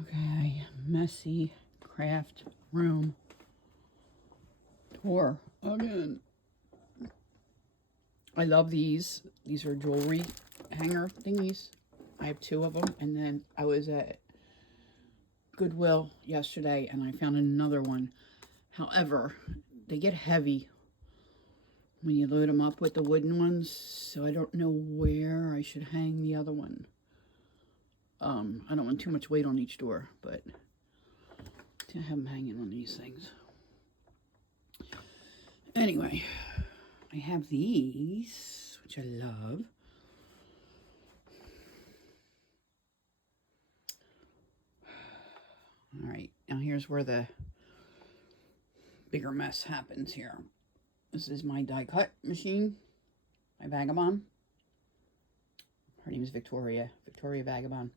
Okay, messy craft room tour again. I love these. These are jewelry hanger thingies. I have two of them, and then I was at Goodwill yesterday and I found another one. However, they get heavy when you load them up with the wooden ones, so I don't know where I should hang the other one. I don't want too much weight on each door, but to have them hanging on these things. Anyway, I have these, which I love. All right, now here's where the bigger mess happens here. This is my die cut machine, my Vagabond. Her name is Victoria Vagabond.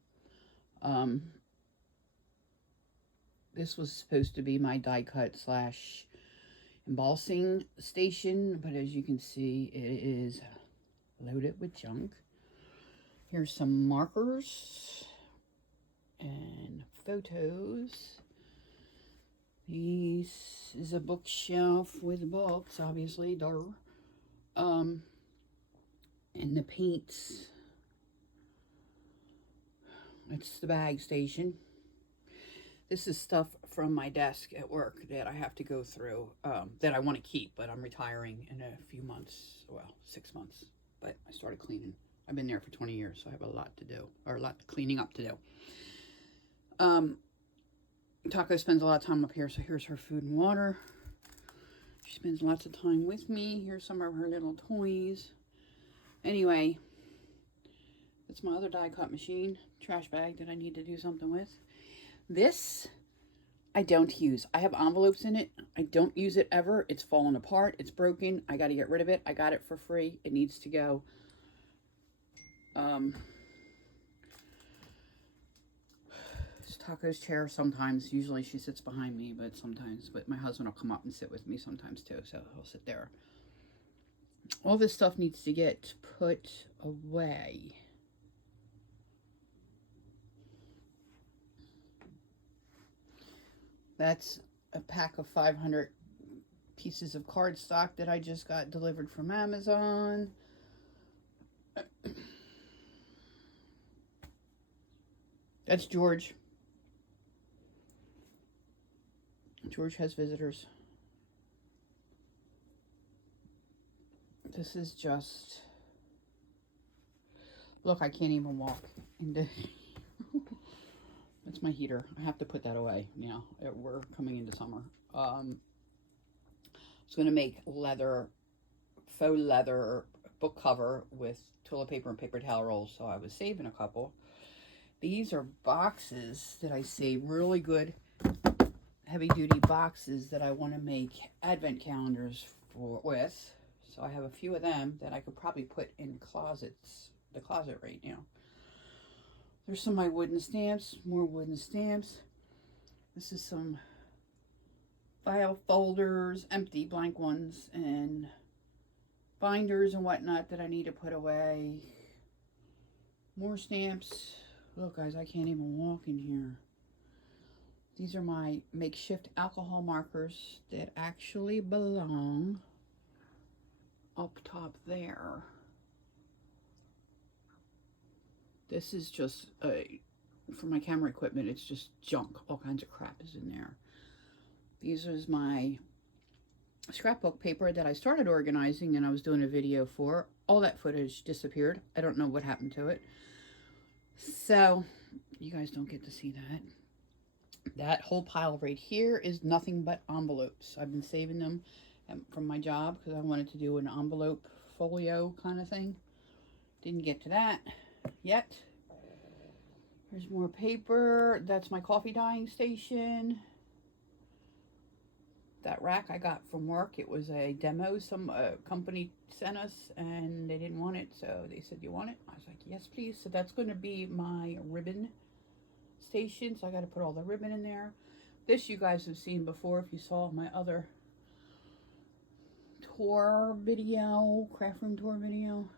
This was supposed to be my die cut slash embossing station, but as you can see, it is loaded with junk. Here's some markers and photos. This is a bookshelf with books, obviously, duh. And the paints. It's the bag station. This is stuff from my desk at work that I have to go through, that I want to keep, but I'm retiring in a few months, well, 6 months. But I started cleaning. I've been there for 20 years, so I have a lot to do, or a lot of cleaning up to do. Taco spends a lot of time up here, so here's her food and water. She spends lots of time with me. Here's some of her little toys. Anyway, that's my other die cut machine, trash bag that I need to do something with. This I don't use. I have envelopes in it. I don't use it ever. It's fallen apart. It's broken. I got to get rid of it. I got it for free. It needs to go. It's Taco's chair sometimes. Usually she sits behind me, but sometimes. But my husband will come up and sit with me sometimes too, so he'll sit there. All this stuff needs to get put away. That's a pack of 500 pieces of cardstock that I just got delivered from Amazon. That's George. George has visitors. This is just... Look, I can't even walk into... That's my heater. I have to put that away now. We're coming into summer. I was going to make faux leather book cover with toilet paper and paper towel rolls, so I was saving a couple. These are boxes that I saved, really good heavy-duty boxes that I want to make advent calendars with. So I have a few of them that I could probably put in the closet right now. There's some of my wooden stamps, more wooden stamps. This is some file folders, empty blank ones, and binders and whatnot that I need to put away. More stamps. Look, guys, I can't even walk in here. These are my makeshift alcohol markers that actually belong up top there. This is just, for my camera equipment, it's just junk. All kinds of crap is in there. These is my scrapbook paper that I started organizing and I was doing a video for. All that footage disappeared. I don't know what happened to it. So, you guys don't get to see that. That whole pile right here is nothing but envelopes. I've been saving them from my job because I wanted to do an envelope folio kind of thing. Didn't get to that yet. There's more paper. That's my coffee dyeing station. That rack I got from work. It was a demo some company sent us and they didn't want it, so they said, you want it? I was like, yes please. So that's going to be my ribbon station, so I got to put all the ribbon in there. This you guys have seen before if you saw my other tour video, craft room tour video.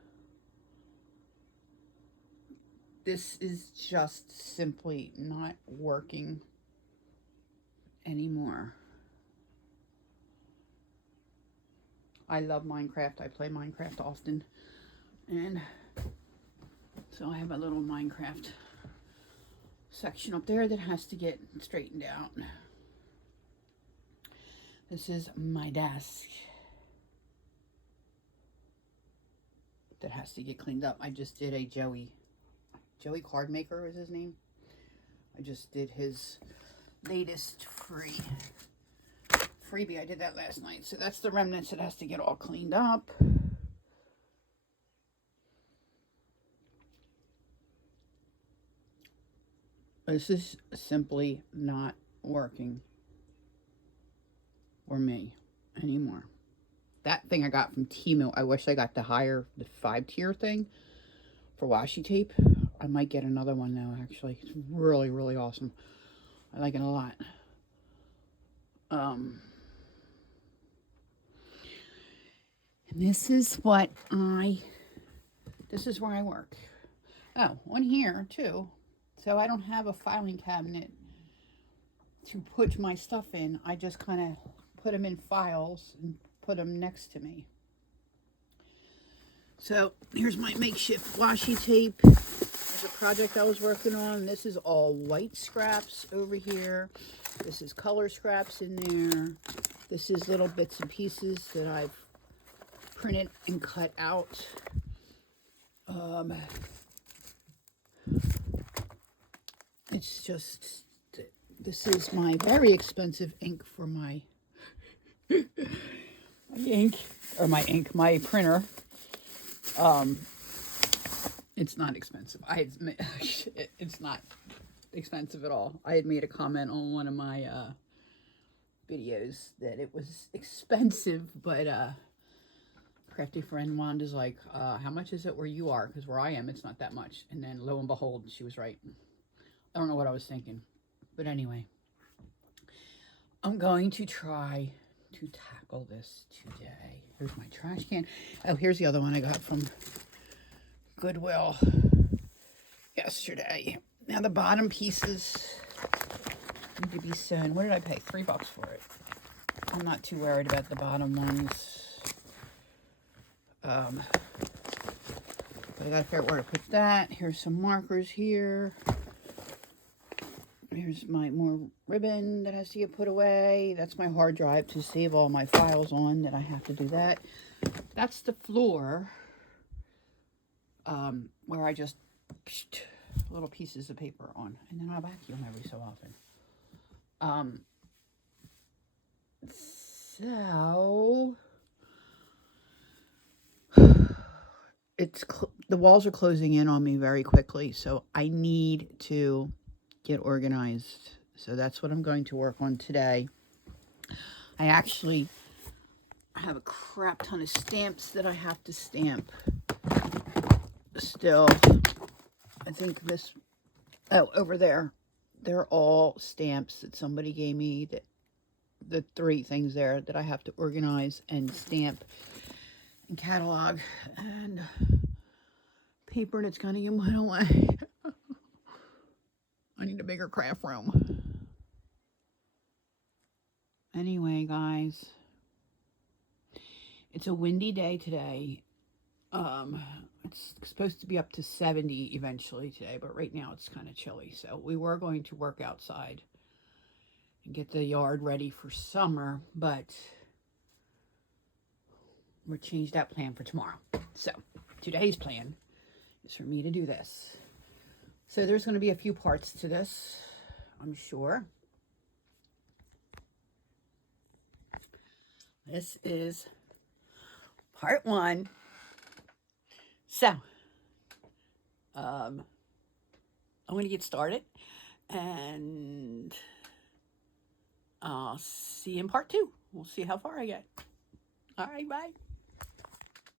this is just simply not working anymore. I love Minecraft. I play Minecraft often. And so I have a little Minecraft section up there that has to get straightened out. This is my desk that has to get cleaned up. I just did a Joey Card Maker is his name. I just did his latest freebie. I did that last night. So that's the remnants that has to get all cleaned up. This is simply not working for me anymore. That thing I got from Temu, I wish I got the 5-tier thing for washi tape. I might get another one though, actually. It's really, really awesome. I like it a lot. And this is where I work. Oh, one here too. So I don't have a filing cabinet to put my stuff in. I just kind of put them in files and put them next to me. So here's my makeshift washi tape. There's a project I was working on. This is all white scraps over here. This is color scraps in there. This is little bits and pieces that I've printed and cut out. It's just, this is my very expensive ink for my my printer. It's not expensive. It's not expensive at all. I had made a comment on one of my videos that it was expensive, but crafty friend Wanda's like, how much is it where you are? Because where I am, it's not that much. And then lo and behold, she was right. I don't know what I was thinking. But anyway, I'm going to try to tackle this today. Here's my trash can. Oh, here's the other one I got from Goodwill yesterday. Now the bottom pieces need to be sewn. What did I pay? $3 for it. I'm not too worried about the bottom ones. But I gotta figure out where to put that. Here's some markers here. Here's my more ribbon that has to get put away. That's my hard drive to save all my files on that I have to do that. That's the floor where I just little pieces of paper on. And then I vacuum every so often. So the walls are closing in on me very quickly, so I need to get organized. So that's what I'm going to work on today. I actually have a crap ton of stamps that I have to stamp still. I think this, over there, they're all stamps that somebody gave me, that the 3 things there that I have to organize and stamp and catalog, and paper that's kind of in my way. I need a bigger craft room. Anyway, guys, it's a windy day today. It's supposed to be up to 70 eventually today, but right now it's kind of chilly. So we were going to work outside and get the yard ready for summer, but we'll change that plan for tomorrow. So today's plan is for me to do this. So there's going to be a few parts to this, I'm sure. This is part 1. So, I'm going to get started, and I'll see you in part 2. We'll see how far I get. All right, bye.